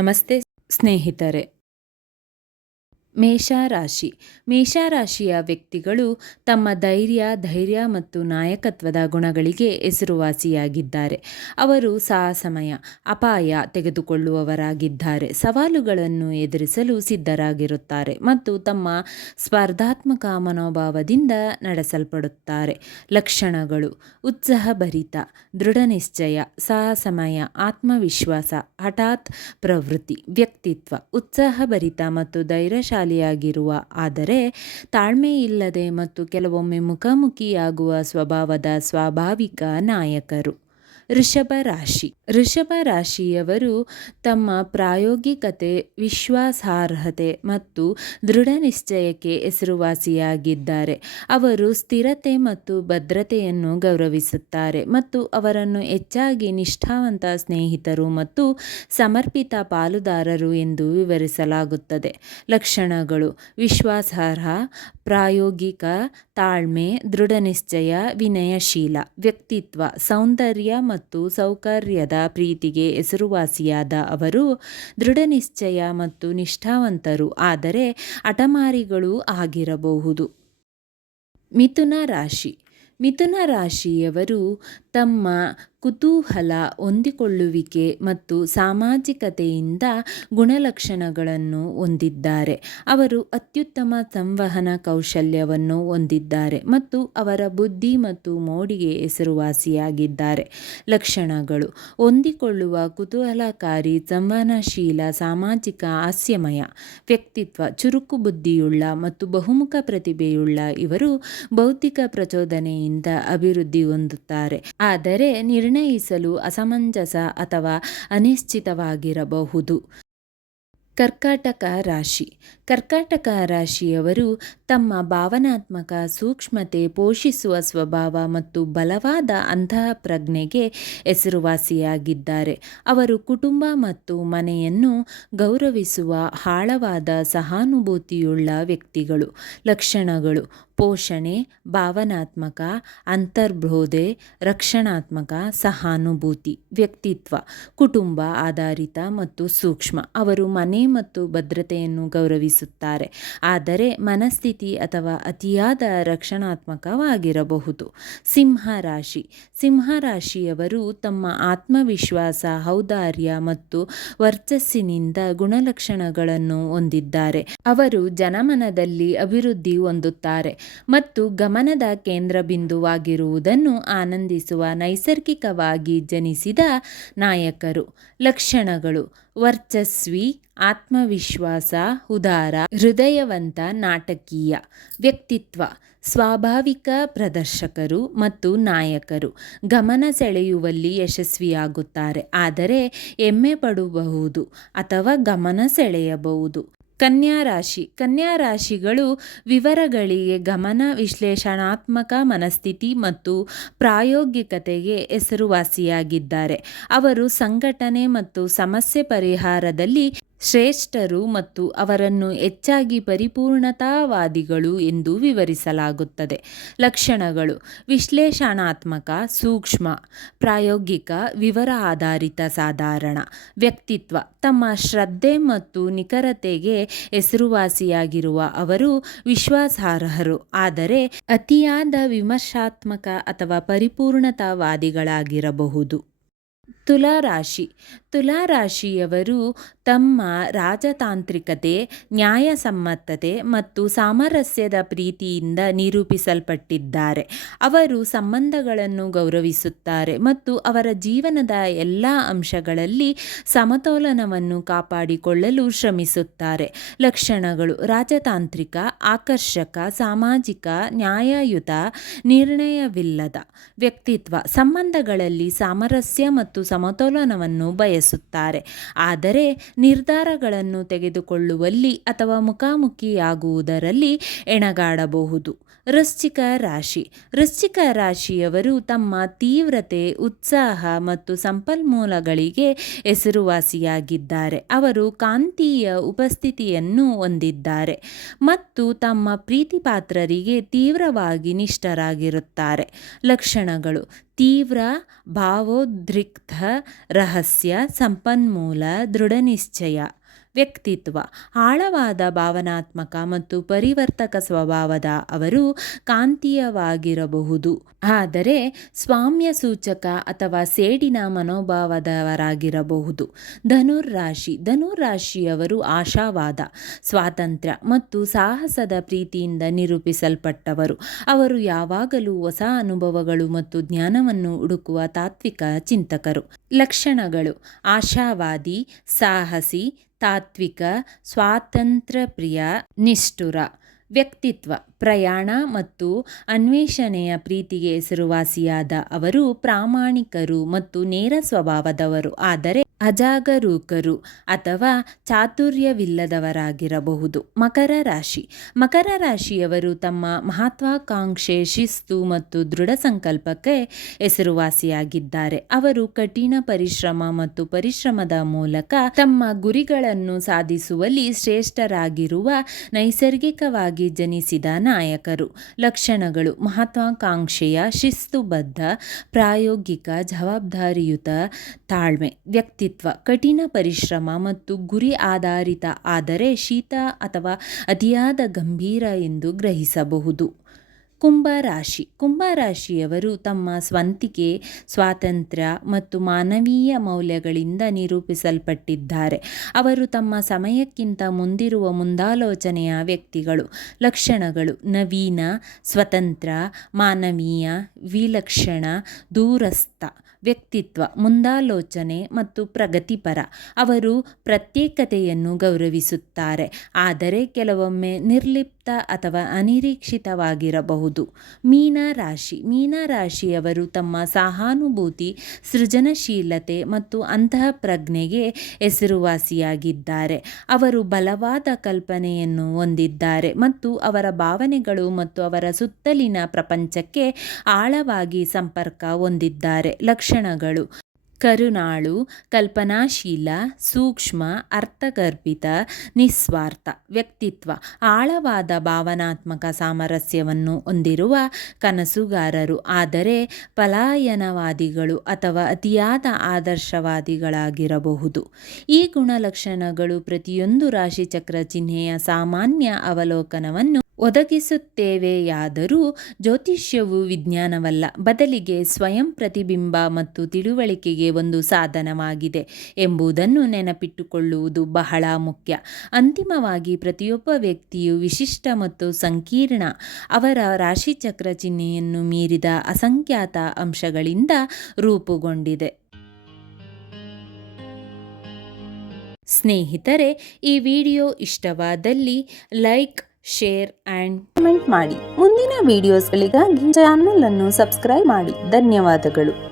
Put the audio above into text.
ನಮಸ್ತೆ ಸ್ನೇಹಿತರೆ. ಮೇಷರಾಶಿ. ಮೇಷರಾಶಿಯ ವ್ಯಕ್ತಿಗಳು ತಮ್ಮ ಧೈರ್ಯ ಧೈರ್ಯ ಮತ್ತು ನಾಯಕತ್ವದ ಗುಣಗಳಿಗೆ ಹೆಸರುವಾಸಿಯಾಗಿದ್ದಾರೆ. ಅವರು ಸಾಹಸಮಯ, ಅಪಾಯ ತೆಗೆದುಕೊಳ್ಳುವವರಾಗಿದ್ದಾರೆ. ಸವಾಲುಗಳನ್ನು ಎದುರಿಸಲು ಸಿದ್ಧರಾಗಿರುತ್ತಾರೆ ಮತ್ತು ತಮ್ಮ ಸ್ಪರ್ಧಾತ್ಮಕ ಮನೋಭಾವದಿಂದ ನಡೆಸಲ್ಪಡುತ್ತಾರೆ. ಲಕ್ಷಣಗಳು, ಉತ್ಸಾಹಭರಿತ ದೃಢನಿಶ್ಚಯ ಸಾಹಸಮಯ, ಆತ್ಮವಿಶ್ವಾಸ, ಹಠಾತ್ ಪ್ರವೃತ್ತಿ, ವ್ಯಕ್ತಿತ್ವ, ಉತ್ಸಾಹಭರಿತ ಮತ್ತು ಧೈರ್ಯಶಾಲಿಯಾಗಿರುವ ಆದರೆ ತಾಳ್ಮೆಯಿಲ್ಲದೆ ಮತ್ತು ಕೆಲವೊಮ್ಮೆ ಮುಖಾಮುಖಿಯಾಗುವ ಸ್ವಭಾವದ ಸ್ವಾಭಾವಿಕ ನಾಯಕರು. ಋಷಭ ರಾಶಿ. ಋಷಭ ರಾಶಿಯವರು ತಮ್ಮ ಪ್ರಾಯೋಗಿಕತೆ, ವಿಶ್ವಾಸಾರ್ಹತೆ ಮತ್ತು ದೃಢ ನಿಶ್ಚಯಕ್ಕೆ ಹೆಸರುವಾಸಿಯಾಗಿದ್ದಾರೆ. ಅವರು ಸ್ಥಿರತೆ ಮತ್ತು ಭದ್ರತೆಯನ್ನು ಗೌರವಿಸುತ್ತಾರೆ ಮತ್ತು ಅವರನ್ನು ಹೆಚ್ಚಾಗಿ ನಿಷ್ಠಾವಂತ ಸ್ನೇಹಿತರು ಮತ್ತು ಸಮರ್ಪಿತ ಪಾಲುದಾರರು ಎಂದು ವಿವರಿಸಲಾಗುತ್ತದೆ. ಲಕ್ಷಣಗಳು. ವಿಶ್ವಾಸಾರ್ಹ, ಪ್ರಾಯೋಗಿಕ, ತಾಳ್ಮೆ ದೃಢನಿಶ್ಚಯ ವಿನಯಶೀಲ, ವ್ಯಕ್ತಿತ್ವ, ಸೌಂದರ್ಯ ಮತ್ತು ಸೌಕರ್ಯದ ಪ್ರೀತಿಗೆ ಹೆಸರುವಾಸಿಯಾದ ಅವರು ದೃಢನಿಶ್ಚಯ ಮತ್ತು ನಿಷ್ಠಾವಂತರು, ಆದರೆ ಅಟಮಾರಿಗಳು ಆಗಿರಬಹುದು. ಮಿಥುನ ರಾಶಿ. ಮಿಥುನ ರಾಶಿಯವರು ತಮ್ಮ ಕುತೂಹಲ ಹೊಂದಿಕೊಳ್ಳುವಿಕೆ ಮತ್ತು ಸಾಮಾಜಿಕತೆಯಿಂದ ಗುಣಲಕ್ಷಣಗಳನ್ನು ಹೊಂದಿದ್ದಾರೆ. ಅವರು ಅತ್ಯುತ್ತಮ ಸಂವಹನ ಕೌಶಲ್ಯವನ್ನು ಹೊಂದಿದ್ದಾರೆ ಮತ್ತು ಅವರ ಬುದ್ಧಿ ಮತ್ತು ಮೋಡಿಗೆ ಹೆಸರುವಾಸಿಯಾಗಿದ್ದಾರೆ. ಲಕ್ಷಣಗಳು. ಹೊಂದಿಕೊಳ್ಳುವ ಕುತೂಹಲಕಾರಿ, ಸಂವಹನಶೀಲ, ಸಾಮಾಜಿಕ ಹಾಸ್ಯಮಯ, ವ್ಯಕ್ತಿತ್ವ, ಚುರುಕು ಬುದ್ಧಿಯುಳ್ಳ ಮತ್ತು ಬಹುಮುಖ ಪ್ರತಿಭೆಯುಳ್ಳ ಇವರು ಭೌತಿಕ ಪ್ರಚೋದನೆಯಿಂದ ಅಭಿವೃದ್ಧಿ ಹೊಂದುತ್ತಾರೆ. ಆದರೆ ನಿರ್ಣಯಿಸಲು ಅಸಮಂಜಸ ಅಥವಾ ಅನಿಶ್ಚಿತವಾಗಿರಬಹುದು. ಕರ್ಕಾಟಕ ರಾಶಿ. ಕರ್ಕಾಟಕ ರಾಶಿಯವರು ತಮ್ಮ ಭಾವನಾತ್ಮಕ ಸೂಕ್ಷ್ಮತೆ ಪೋಷಿಸುವ ಸ್ವಭಾವ ಮತ್ತು ಬಲವಾದ ಅಂತಹ ಪ್ರಜ್ಞೆಗೆ ಹೆಸರುವಾಸಿಯಾಗಿದ್ದಾರೆ. ಅವರು ಕುಟುಂಬ ಮತ್ತು ಮನೆಯನ್ನು ಗೌರವಿಸುವ ಆಳವಾದ ಸಹಾನುಭೂತಿಯುಳ್ಳ ವ್ಯಕ್ತಿಗಳು. ಲಕ್ಷಣಗಳು. ಪೋಷಣೆ, ಭಾವನಾತ್ಮಕ, ಅಂತರ್ಬೋಧೆ, ರಕ್ಷಣಾತ್ಮಕ, ಸಹಾನುಭೂತಿ, ವ್ಯಕ್ತಿತ್ವ, ಕುಟುಂಬ ಆಧಾರಿತ ಮತ್ತು ಸೂಕ್ಷ್ಮ. ಅವರು ಮನೆ ಮತ್ತು ಭದ್ರತೆಯನ್ನು ಗೌರವಿಸುತ್ತಾರೆ. ಆದರೆ ಮನಸ್ಥಿತಿ ಅಥವಾ ಅತಿಯಾದ ರಕ್ಷಣಾತ್ಮಕವಾಗಿರಬಹುದು. ಸಿಂಹ ರಾಶಿ. ಸಿಂಹ ರಾಶಿಯವರು ತಮ್ಮ ಆತ್ಮವಿಶ್ವಾಸ, ಔದಾರ್ಯ ಮತ್ತು ವರ್ಚಸ್ಸಿನಿಂದ ಗುಣಲಕ್ಷಣಗಳನ್ನು ಹೊಂದಿದ್ದಾರೆ. ಅವರು ಜನಮನದಲ್ಲಿ ಅಭಿವೃದ್ಧಿ ಹೊಂದುತ್ತಾರೆ. ಮತ್ತು ಗಮನದ ಕೇಂದ್ರಬಿಂದುವಾಗಿರುವುದನ್ನು ಆನಂದಿಸುವ ನೈಸರ್ಗಿಕವಾಗಿ ಜನಿಸಿದ ನಾಯಕರು. ಲಕ್ಷಣಗಳು. ವರ್ಚಸ್ವಿ, ಆತ್ಮವಿಶ್ವಾಸ, ಉದಾರ, ಹೃದಯವಂತ, ನಾಟಕೀಯ. ವ್ಯಕ್ತಿತ್ವ. ಸ್ವಾಭಾವಿಕ ಪ್ರದರ್ಶಕರು ಮತ್ತು ನಾಯಕರು. ಗಮನ ಸೆಳೆಯುವಲ್ಲಿ ಯಶಸ್ವಿಯಾಗುತ್ತಾರೆ. ಆದರೆ, ಹೆಮ್ಮೆ ಪಡಬಹುದು ಅಥವಾ ಗಮನ ಸೆಳೆಯಬಹುದು. ಕನ್ಯಾ ರಾಶಿ. ಕನ್ಯಾ ರಾಶಿಗಳು ವಿವರಗಳಿಗೆ ಗಮನ ವಿಶ್ಲೇಷಣಾತ್ಮಕ ಮನಸ್ಥಿತಿ ಮತ್ತು ಪ್ರಾಯೋಗಿಕತೆಗೆ ಹೆಸರುವಾಸಿಯಾಗಿದ್ದಾರೆ. ಅವರು ಸಂಘಟನೆ ಮತ್ತು ಸಮಸ್ಯೆ ಪರಿಹಾರದಲ್ಲಿ ಶ್ರೇಷ್ಠರು ಮತ್ತು ಅವರನ್ನು ಹೆಚ್ಚಾಗಿ ಪರಿಪೂರ್ಣತಾವಾದಿಗಳು ಎಂದು ವಿವರಿಸಲಾಗುತ್ತದೆ. ಲಕ್ಷಣಗಳು. ವಿಶ್ಲೇಷಣಾತ್ಮಕ, ಸೂಕ್ಷ್ಮ, ಪ್ರಾಯೋಗಿಕ, ವಿವರ ಆಧಾರಿತ ಸಾಧಾರಣ. ವ್ಯಕ್ತಿತ್ವ. ತಮ್ಮ ಶ್ರದ್ಧೆ ಮತ್ತು ನಿಖರತೆಗೆ ಹೆಸರುವಾಸಿಯಾಗಿರುವ ಅವರು ವಿಶ್ವಾಸಾರ್ಹರು. ಆದರೆ ಅತಿಯಾದ ವಿಮರ್ಶಾತ್ಮಕ ಅಥವಾ ಪರಿಪೂರ್ಣತಾವಾದಿಗಳಾಗಿರಬಹುದು. ತುಲಾರಾಶಿ. ತುಲಾರಾಶಿಯವರು ತಮ್ಮ ರಾಜತಾಂತ್ರಿಕತೆ, ನ್ಯಾಯಸಮ್ಮತತೆ ಮತ್ತು ಸಾಮರಸ್ಯದ ಪ್ರೀತಿಯಿಂದ ನಿರೂಪಿಸಲ್ಪಟ್ಟಿದ್ದಾರೆ. ಅವರು ಸಂಬಂಧಗಳನ್ನು ಗೌರವಿಸುತ್ತಾರೆ ಮತ್ತು ಅವರ ಜೀವನದ ಎಲ್ಲ ಅಂಶಗಳಲ್ಲಿ ಸಮತೋಲನವನ್ನು ಕಾಪಾಡಿಕೊಳ್ಳಲು ಶ್ರಮಿಸುತ್ತಾರೆ. ಲಕ್ಷಣಗಳು, ರಾಜತಾಂತ್ರಿಕ, ಆಕರ್ಷಕ, ಸಾಮಾಜಿಕ, ನ್ಯಾಯಯುತ, ನಿರ್ಣಯವಿಲ್ಲದ ವ್ಯಕ್ತಿತ್ವ. ಸಂಬಂಧಗಳಲ್ಲಿ ಸಾಮರಸ್ಯ ಮತ್ತು ಸಮತೋಲನವನ್ನು ಬಯಸುತ್ತಾರೆ. ಆದರೆ ನಿರ್ಧಾರಗಳನ್ನು ತೆಗೆದುಕೊಳ್ಳುವಲ್ಲಿ ಅಥವಾ ಮುಖಾಮುಖಿಯಾಗುವುದರಲ್ಲಿ ಎಣಗಾಡಬಹುದು. ವೃಶ್ಚಿಕ ರಾಶಿ. ವೃಶ್ಚಿಕ ರಾಶಿಯವರು ತಮ್ಮ ತೀವ್ರತೆ, ಉತ್ಸಾಹ ಮತ್ತು ಸಂಪನ್ಮೂಲಗಳಿಗೆ ಹೆಸರುವಾಸಿಯಾಗಿದ್ದಾರೆ. ಅವರು ಕಾಂತೀಯ ಉಪಸ್ಥಿತಿಯನ್ನು ಹೊಂದಿದ್ದಾರೆ ಮತ್ತು ತಮ್ಮ ಪ್ರೀತಿಪಾತ್ರರಿಗೆ ತೀವ್ರವಾಗಿ ನಿಷ್ಠರಾಗಿರುತ್ತಾರೆ. ಲಕ್ಷಣಗಳು. ತೀವ್ರ, ಭಾವೋದ್ರಿಕ್ತ, ರಹಸ್ಯ ಸಂಪನ್ಮೂಲ ದೃಢನಿಶ್ಚಯ ವ್ಯಕ್ತಿತ್ವ. ಆಳವಾದ ಭಾವನಾತ್ಮಕ ಮತ್ತು ಪರಿವರ್ತಕ ಸ್ವಭಾವದ ಅವರು ಕಾಂತೀಯವಾಗಿರಬಹುದು. ಆದರೆ ಸ್ವಾಮ್ಯ ಸೂಚಕ ಅಥವಾ ಸೇಡಿನ ಮನೋಭಾವದವರಾಗಿರಬಹುದು. ಧನುರ್ರಾಶಿ. ಧನುರಾಶಿಯವರು ಆಶಾವಾದ, ಸ್ವಾತಂತ್ರ್ಯ ಮತ್ತು ಸಾಹಸದ ಪ್ರೀತಿಯಿಂದ ನಿರೂಪಿಸಲ್ಪಟ್ಟವರು. ಅವರು ಯಾವಾಗಲೂ ಹೊಸ ಅನುಭವಗಳು ಮತ್ತು ಜ್ಞಾನವನ್ನು ಹುಡುಕುವ ತಾತ್ವಿಕ ಚಿಂತಕರು. ಲಕ್ಷಣಗಳು. ಆಶಾವಾದಿ, ಸಾಹಸಿ ತಾತ್ವಿಕ ಸ್ವಾತಂತ್ರ್ಯಪ್ರಿಯ ನಿಷ್ಠುರ ವ್ಯಕ್ತಿತ್ವ, ಪ್ರಯಾಣ ಮತ್ತು ಅನ್ವೇಷಣೆಯ ಪ್ರೀತಿಗೆ ಹೆಸರುವಾಸಿಯಾದ ಅವರು ಪ್ರಾಮಾಣಿಕರು ಮತ್ತು ನೇರ ಸ್ವಭಾವದವರು. ಆದರೆ ಅಜಾಗರೂಕರು ಅಥವಾ ಚಾತುರ್ಯವಿಲ್ಲದವರಾಗಿರಬಹುದು. ಮಕರ ರಾಶಿ. ಮಕರ ರಾಶಿಯವರು ತಮ್ಮ ಮಹತ್ವಾಕಾಂಕ್ಷೆ ಶಿಸ್ತು ಮತ್ತು ದೃಢ ಸಂಕಲ್ಪಕ್ಕೆ ಹೆಸರುವಾಸಿಯಾಗಿದ್ದಾರೆ. ಅವರು ಕಠಿಣ ಪರಿಶ್ರಮ ಮತ್ತು ಪರಿಶ್ರಮದ ಮೂಲಕ ತಮ್ಮ ಗುರಿಗಳನ್ನು ಸಾಧಿಸುವಲ್ಲಿ ಶ್ರೇಷ್ಠರಾಗಿರುವ ನೈಸರ್ಗಿಕವಾಗಿ ಜನಿಸಿದ ನಾಯಕರು. ಲಕ್ಷಣಗಳು. ಮಹತ್ವಾಕಾಂಕ್ಷೆಯ ಶಿಸ್ತುಬದ್ಧ, ಪ್ರಾಯೋಗಿಕ, ಜವಾಬ್ದಾರಿಯುತ, ತಾಳ್ಮೆ ವ್ಯಕ್ತಿತ್ವ ಕಠಿಣ ಪರಿಶ್ರಮ ಮತ್ತು ಗುರಿ ಆಧಾರಿತ ಆದರೆ ಶೀತ ಅಥವಾ ಅತಿಯಾದ ಗಂಭೀರ ಎಂದು ಗ್ರಹಿಸಬಹುದು. ಕುಂಭರಾಶಿ ಕುಂಭರಾಶಿಯವರು ತಮ್ಮ ಸ್ವಂತಿಕೆ, ಸ್ವಾತಂತ್ರ್ಯ ಮತ್ತು ಮಾನವೀಯ ಮೌಲ್ಯಗಳಿಂದ ನಿರೂಪಿಸಲ್ಪಟ್ಟಿದ್ದಾರೆ. ಅವರು ತಮ್ಮ ಸಮಯಕ್ಕಿಂತ ಮುಂದಿರುವ ಮುಂದಾಲೋಚನೆಯ ವ್ಯಕ್ತಿಗಳು. ಲಕ್ಷಣಗಳು. ನವೀನ, ಸ್ವತಂತ್ರ, ಮಾನವೀಯ, ವಿಲಕ್ಷಣ, ದೂರಸ್ಥ. ವ್ಯಕ್ತಿತ್ವ, ಮುಂದಾಲೋಚನೆ ಮತ್ತು ಪ್ರಗತಿಪರ. ಅವರು ಪ್ರತ್ಯೇಕತೆಯನ್ನು ಗೌರವಿಸುತ್ತಾರೆ. ಆದರೆ ಕೆಲವೊಮ್ಮೆ ನಿರ್ಲಿಪ್ತ ಅಥವಾ ಅನಿರೀಕ್ಷಿತವಾಗಿರಬಹುದು. ಮೀನರಾಶಿ ಮೀನರಾಶಿಯವರು ತಮ್ಮ ಸಹಾನುಭೂತಿ, ಸೃಜನಶೀಲತೆ ಮತ್ತು ಅಂತಃಪ್ರಜ್ಞೆಗೆ ಹೆಸರುವಾಸಿಯಾಗಿದ್ದಾರೆ. ಅವರು ಬಲವಾದ ಕಲ್ಪನೆಯನ್ನು ಹೊಂದಿದ್ದಾರೆ ಮತ್ತು ಅವರ ಭಾವನೆಗಳು ಮತ್ತು ಅವರ ಸುತ್ತಲಿನ ಪ್ರಪಂಚಕ್ಕೆ ಆಳವಾಗಿ ಸಂಪರ್ಕ ಹೊಂದಿದ್ದಾರೆ. ಲಕ್ಷಣಗಳು. ಕರುಣಾಳು ಕಲ್ಪನಾಶೀಲ, ಸೂಕ್ಷ್ಮ, ಅರ್ಥಗರ್ಭಿತ, ನಿಸ್ವಾರ್ಥ, ವ್ಯಕ್ತಿತ್ವ, ಆಳವಾದ ಭಾವನಾತ್ಮಕ ಸಾಮರಸ್ಯವನ್ನು ಹೊಂದಿರುವ ಕನಸುಗಾರರು. ಆದರೆ ಪಲಾಯನವಾದಿಗಳು ಅಥವಾ ಅತಿಯಾದ ಆದರ್ಶವಾದಿಗಳಾಗಿರಬಹುದು. ಈ ಗುಣಲಕ್ಷಣಗಳು ಪ್ರತಿಯೊಂದು ರಾಶಿಚಕ್ರ ಚಿಹ್ನೆಯ ಸಾಮಾನ್ಯ ಅವಲೋಕನವನ್ನು ಒದಗಿಸುತ್ತೇವೆಯಾದರೂ ಜ್ಯೋತಿಷ್ಯವು ವಿಜ್ಞಾನವಲ್ಲ. ಬದಲಿಗೆ ಸ್ವಯಂ ಪ್ರತಿಬಿಂಬ ಮತ್ತು ತಿಳುವಳಿಕೆಗೆ ಒಂದು ಸಾಧನವಾಗಿದೆ ಎಂಬುದನ್ನು ನೆನಪಿಟ್ಟುಕೊಳ್ಳುವುದು ಬಹಳ ಮುಖ್ಯ. ಅಂತಿಮವಾಗಿ ಪ್ರತಿಯೊಬ್ಬ ವ್ಯಕ್ತಿಯು ವಿಶಿಷ್ಟ ಮತ್ತು ಸಂಕೀರ್ಣ ಅವರ ರಾಶಿಚಕ್ರ ಚಿಹ್ನೆಯನ್ನು ಮೀರಿದ ಅಸಂಖ್ಯಾತ ಅಂಶಗಳಿಂದ ರೂಪುಗೊಂಡಿದೆ. ಸ್ನೇಹಿತರೆ, ಈ ವಿಡಿಯೋ ಇಷ್ಟವಾದಲ್ಲಿ ಲೈಕ್ ಶೇರ್ ಆ್ಯಂಡ್ ಕಮೆಂಟ್ ಮಾಡಿ. ಮುಂದಿನ ವಿಡಿಯೋಸ್ಗಳಿಗಾಗಿ ಚಾನಲ್ ಅನ್ನು ಸಬ್ಸ್ಕ್ರೈಬ್ ಮಾಡಿ. ಧನ್ಯವಾದಗಳು.